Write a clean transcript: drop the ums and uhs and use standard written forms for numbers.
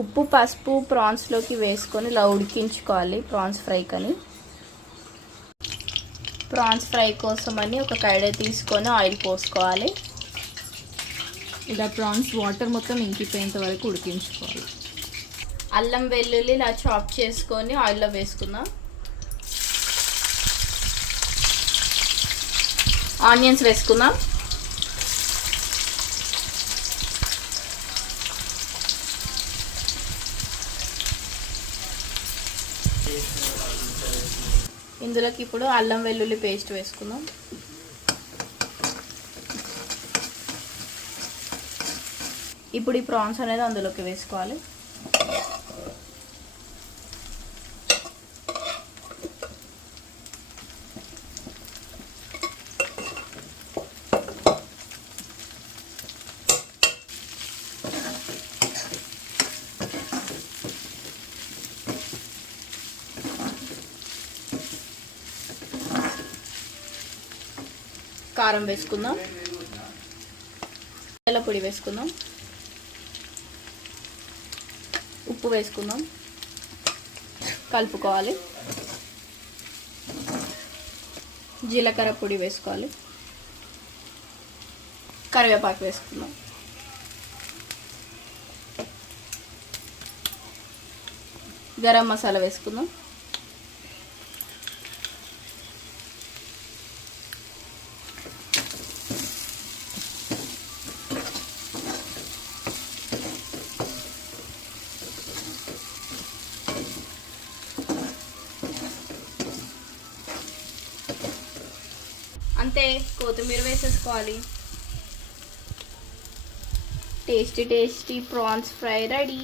ఉప్పు పసుపు ప్రాన్స్లోకి వేసుకొని ఇలా ఉడికించుకోవాలి ప్రాన్స్ ఫ్రైకని. ప్రాన్స్ ఫ్రై కోసమని ఒక కడాయి తీసుకొని ఆయిల్ పోసుకోవాలి. ఇలా ప్రాన్స్ వాటర్ మొత్తం ఇంకిపోయేంత వరకు ఉడికించుకోవాలి. అల్లం వెల్లుల్లి ఇలా చాప్ చేసుకొని ఆయిల్లో వేసుకుందాం. ఆనియన్స్ వేసుకుందాం. ఇందులోకి ఇప్పుడు అల్లం వెల్లుల్లి పేస్ట్ వేసుకుందాం. ఇప్పుడు ఈ ప్రాన్స్ అనేది అందులోకి వేసుకోవాలి. కారం వేసుకుందాం. ధనియాల పొడి వేసుకుందాం. ఉప్పు వేసుకుందాం. కలుపుకోవాలి. జీలకర్ర పొడి వేసుకోవాలి. కరివేపాకు వేసుకుందాం. గరం మసాలా వేసుకుందాం. అంతే, కొత్తిమీర వేసేసుకోవాలి. Tasty tasty prawns fry ready.